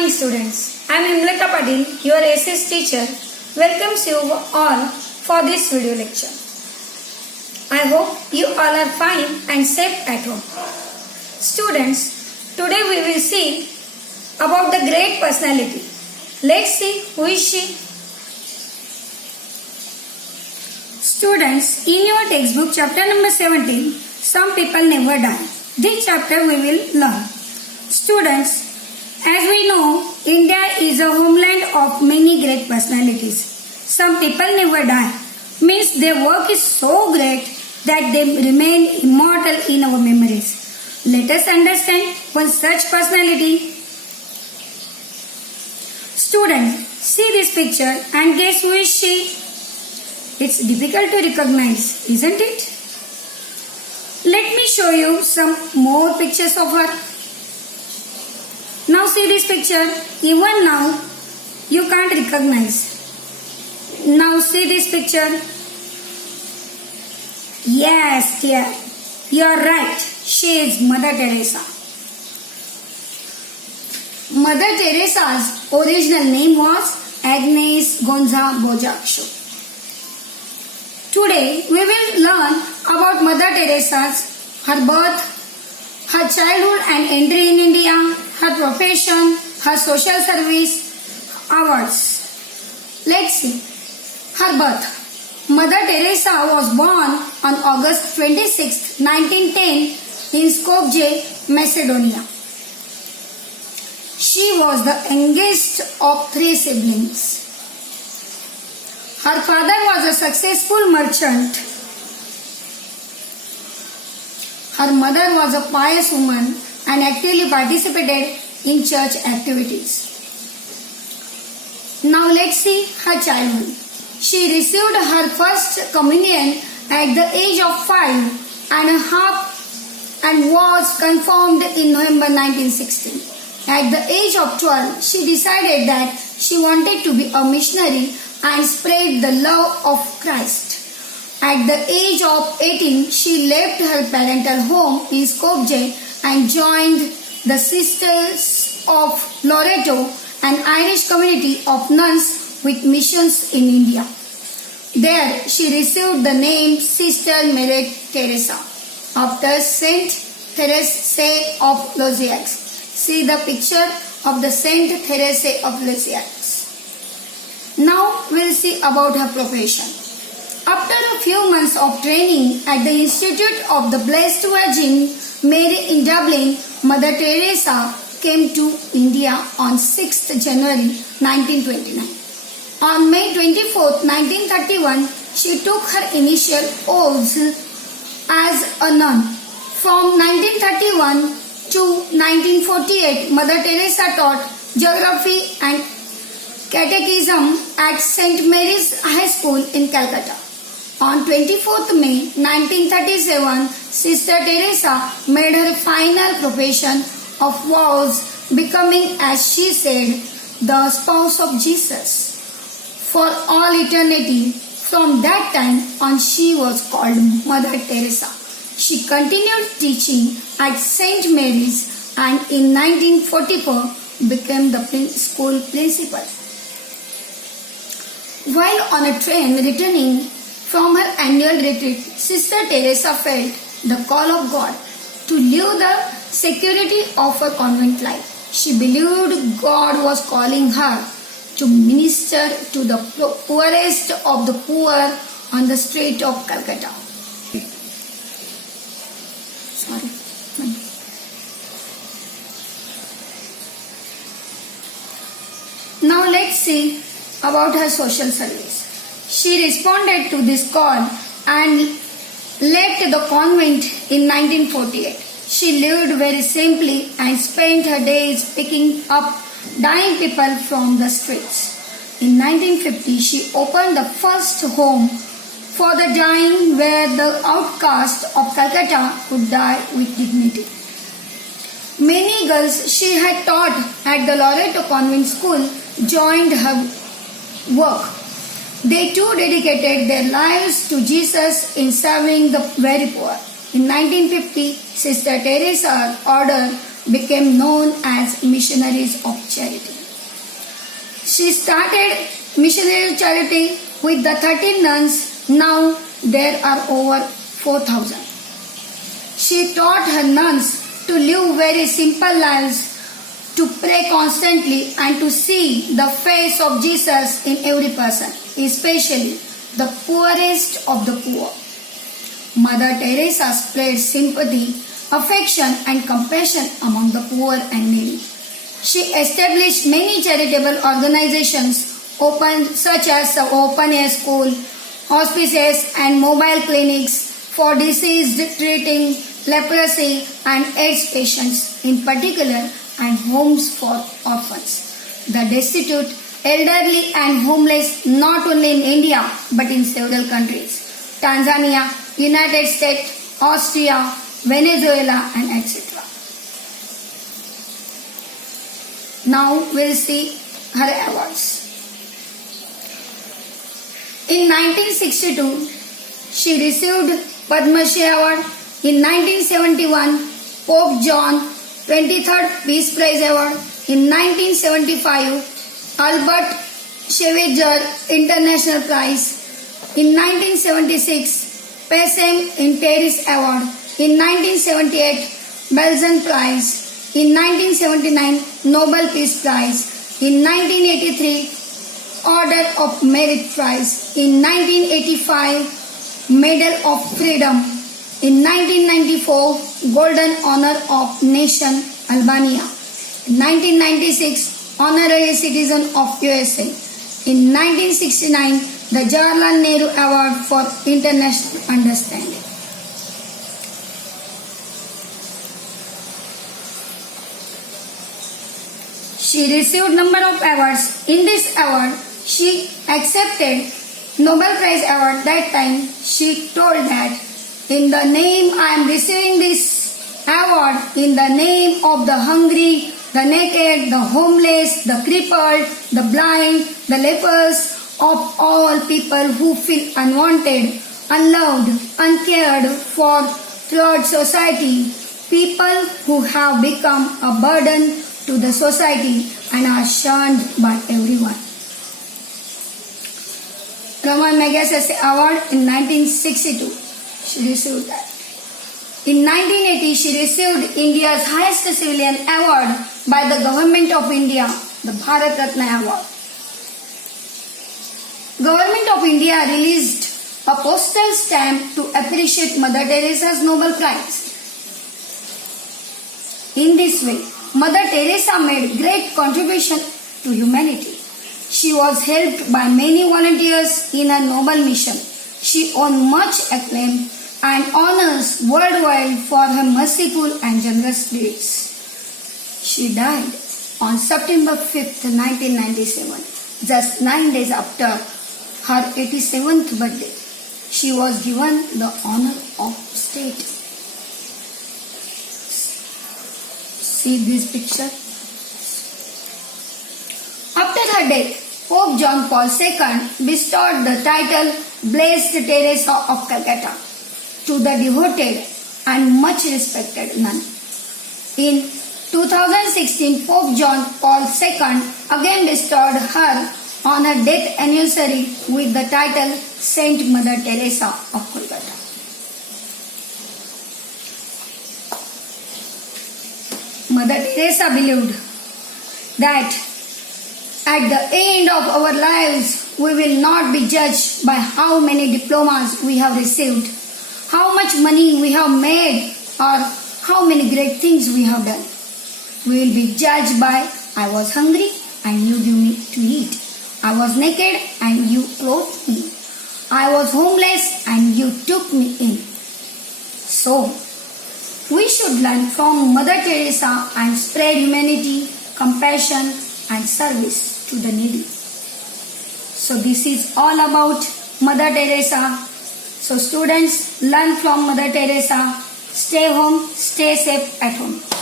morning students. I am Hemlata Patil, your SS teacher, welcomes you all for this video lecture. I hope you all are fine and safe at home. Students, today we will see about the great personality. Let's see who is she. Students, in your textbook chapter number 17, some people never die. This chapter we will learn. Students, as we know, India is a homeland of many great personalities. Some people never die, means their work is so great that they remain immortal in our memories. Let us understand one such personality. Student, see this picture and guess who is she? It's difficult to recognize, isn't it? Let me show you some more pictures of her. Now see this picture. Even now, you can't recognize. Now see this picture. Yes, dear. You are right. She is Mother Teresa. Mother Teresa's original name was Agnes Gonza Bojaksho. Today, we will learn about Mother Teresa's, her birth, her childhood and entry in India, her profession, her social service, awards. Let's see. Her birth. Mother Teresa was born on August 26, 1910 in Skopje, Macedonia. She was the youngest of 3 siblings. Her father was a successful merchant. Her mother was a pious woman and actively participated in church activities. Now let's see her childhood. She received her first communion at the age of 5 and was confirmed in November 1916. At the age of 12, she decided that she wanted to be a missionary and spread the love of Christ. At the age of 18, she left her parental home in Skopje and joined the Sisters of Loreto, an Irish community of nuns with missions in India. There, she received the name Sister Mary Teresa after Saint Teresa of Lisieux. See the picture of the Saint Teresa of Lisieux. Now we'll see about her profession. After a few months of training at the Institute of the Blessed Virgin Mary in Dublin, Mother Teresa came to India on 6th January 1929. On May 24, 1931, she took her initial oaths as a nun. From 1931 to 1948, Mother Teresa taught geography and catechism at St. Mary's High School in Calcutta. On 24th May 1937, Sister Teresa made her final profession of vows, becoming, as she said, the spouse of Jesus for all eternity. From that time on, she was called Mother Teresa. She continued teaching at St. Mary's and in 1944 became the school principal. While on a train returning from her annual retreat, Sister Teresa felt the call of God to live the security of her convent life. She believed God was calling her to minister to the poorest of the poor on the street of Calcutta. Now let's see about her social service. She responded to this call and left the convent in 1948. She lived very simply and spent her days picking up dying people from the streets. In 1950, she opened the first home for the dying where the outcasts of Calcutta could die with dignity. Many girls she had taught at the Loreto Convent School joined her work. They too dedicated their lives to Jesus in serving the very poor. In 1950, Sister Teresa's order became known as Missionaries of Charity. She started missionary charity with the 13 nuns. Now there are over 4,000. She taught her nuns to live very simple lives, to pray constantly and to see the face of Jesus in every person, especially the poorest of the poor. Mother Teresa spread sympathy, affection and compassion among the poor and needy. She established many charitable organizations such as the open air school, hospices and mobile clinics for diseased treating leprosy and AIDS patients in particular, and homes for orphans, the destitute, elderly and homeless not only in India but in several countries, Tanzania, United States, Austria, Venezuela and etc. Now we'll see her awards. In 1962, she received Padma Shri Award. In 1971, Pope John 23rd Peace Prize Award. In 1975, Albert Schweitzer International Prize. In 1976, PESEM in Paris Award. In 1978, Belgian Prize. In 1979, Nobel Peace Prize. In 1983, Order of Merit Prize. In 1985, Medal of Freedom. In 1994, Golden Honor of Nation, Albania. In 1996, Honorary Citizen of USA. In 1969, the Jawaharlal Nehru Award for International Understanding. She received number of awards. In this award, she accepted Nobel Prize Award. That time, she told that, in the name I am receiving this award, in the name of the hungry, the naked, the homeless, the crippled, the blind, the lepers, of all people who feel unwanted, unloved, uncared for throughout society, people who have become a burden to the society and are shunned by everyone. Raman Magsaysay Award in 1962. She received that. In 1980, she received India's highest civilian award by the Government of India, the Bharat Ratna Award. Government of India released a postal stamp to appreciate Mother Teresa's Nobel Prize. In this way, Mother Teresa made great contribution to humanity. She was helped by many volunteers in her noble mission. She won much acclaim and honors worldwide for her merciful and generous deeds. She died on September 5th, 1997, just 9 days after her 87th birthday. She was given the honor of state. See this picture. After her death, Pope John Paul II bestowed the title Blessed Teresa of Calcutta to the devoted and much respected nun. In 2016, Pope John Paul II again bestowed her on her death anniversary with the title Saint Mother Teresa of Calcutta. Mother Teresa believed that at the end of our lives, we will not be judged by how many diplomas we have received, how much money we have made, or how many great things we have done. We will be judged by, I was hungry and you gave me to eat. I was naked and you clothed me. I was homeless and you took me in. So, we should learn from Mother Teresa and spread humanity, compassion and service to the needy. So this is all about Mother Teresa. So students, learn from Mother Teresa. Stay home, stay safe at home.